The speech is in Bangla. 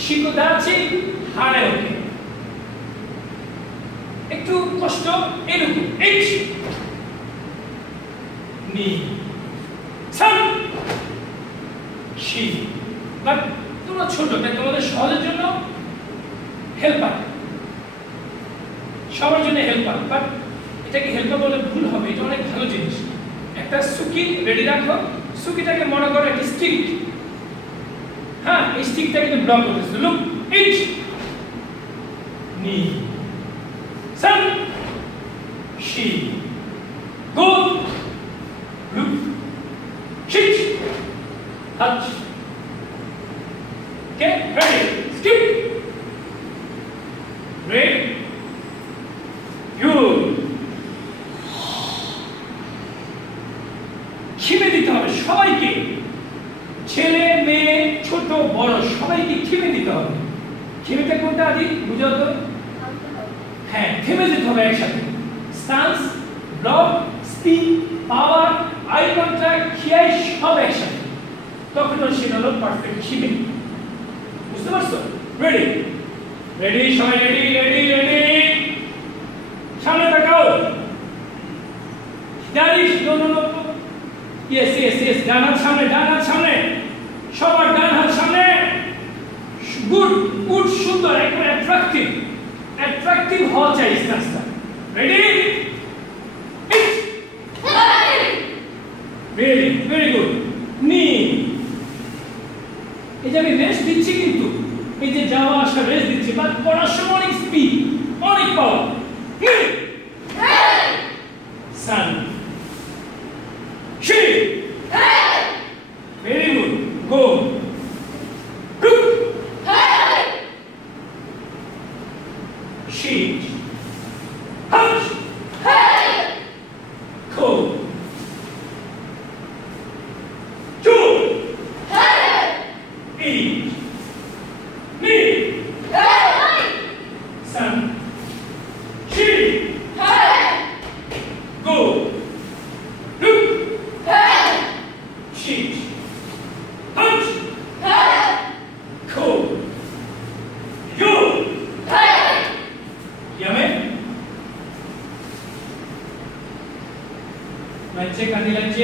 শিকুদাচি হারেওকে একটু কষ্ট এরকম এইচ নি সান শি বাট তোমরা ছোট তাই তোমাদের সহজের জন্য হেল্পার সবার জন্য হেল্পার বাট এটাকে হেল্পার বলে ভুল হবে এটা অনেক ভালো জিনিস একটা সুকি রেডি রাখো সুকিটাকে মনে করো একটা স্টিক হ্যাঁ এই স্টিকটা কিন্তু ব্লক করতেছে লুক ইট নি সান শি গো লুক শিট হাচ ওকে রেডি স্কিপ রেড ইউ খিমে দিতে হবে সবাইকে ছেলে মেয়ে ছোট বড় সবাইকে খিমে দিতে হবে খিমেটা কোনটা আদি বুঝাও তো হ্যাঁ থেমে যেতে হবে একসাথে stance block speed power eye contact খিয়াই সব একসাথে তখন সেটা হলো পারফেক্ট খিমে বুঝতে পারছো রেডি রেডি সবাই রেডি রেডি রেডি সামনে তাকাও দাঁড়িয়ে no no no yes yes yes ডান হাত সামনে সবার ডান হাত সামনে গুড গুড সুন্দর একবার অ্যাট্রাকটিভ হওয়া চাই স্টান্সটা রেডি রেডি ভেরি গুড নি এই যে আমি রেস্ট দিচ্ছি কিন্তু এই যে যাওয়া আসা রেস্ট দিচ্ছি বাট পড়ার সময় অনেক স্পিড অনেক পাওয়ার সান she very good go look sheet hunch go two eat me sun she go look sheet punch cool you yummy bच्चे का दिल